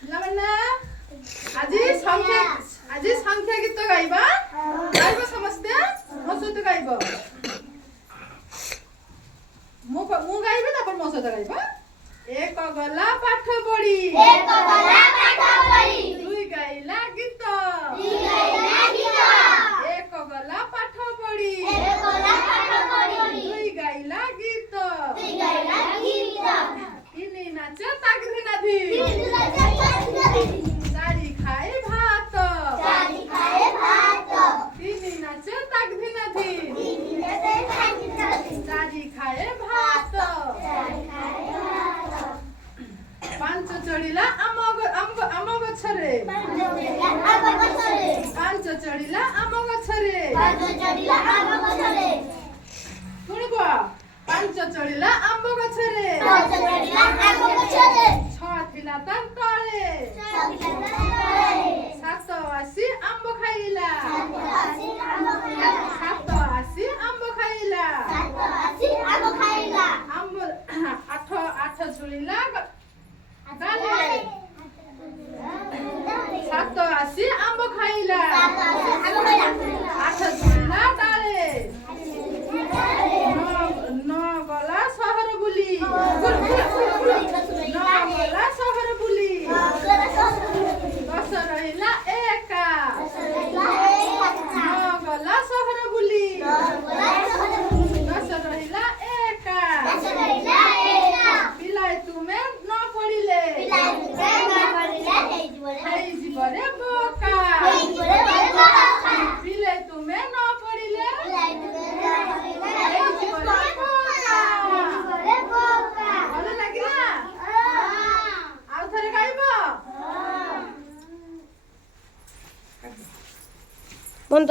ପିଲାମାନେ ଆଜି ସଂଖ୍ୟା ଗୀତ ଗାଇବା। ଗାଇବ ସମସ୍ତେ ମୋ ସହିତ ଗାଇବ। ମୁଁ ଗାଇବି ତାପରେ ମୋ ସହିତ ଗାଇବ। ଏକ ଗଲା ପାଠ ପଢି ଦୁଇ ଗାଇଲା ଗୀତ। ଏକ ଗଲା ପାଠ ପଢି ଦୁଇ ଗାଇଲା ଗୀତ। ତିନି ନାଚ ତାଗଧି ନାଧି ଚାରି ଖାଏ ଭାତ। ତିନି ନାଚ ତାଗଧି ନାଧି ଚାରି ଖାଏ ଭାତ। ପାଞ୍ଚ ଚଢିଲା ଆମ ଗଛରେ। ପାଞ୍ଚ ଚଢିଲା ଆମ ଗଛରେ। ପୁଣି କୁହ ପାଞ୍ଚ ଚଢିଲା ଆମ୍ବ ଗଛରେ। ଛଅ ଥିଲା ତା ତଳେ। ସାତ ଆସି ଆମ୍ବ ଖାଇଲା। ସାତ ଆସି ଆମ୍ବ ଖାଇଲା। ଆମ୍ବ ଆଠ ଝୁଳିଲା ଡାଲେ। ସାତ ଆସି ଆମ୍ବ ଖାଇଲା। ଆଠ ଝୁଳିଲା ଡାଳେ। ନଅ ଗଲା ସହର ବୁଲି। ନଅ ଗଲା ସହର ବୁଲି। ଦଶ ରହିଲା ଏକା। ନଅ ଗଲା ସହର ବୁଲି। ଦଶ ରହିଲା ଏକା। ପିଲାଏ ତୁମେ ନ ପଢିଲେ ହେଇଯିବ ରେ ବୋକା। ପିଲେ ତୁମେ ନ ପଢିଲେ ହେଇଯିବ ରେ ବୋକା। ଭଲ ଲାଗିଲା? ଆଉ ଥରେ ଗାଇବ? ବନ୍ଦ।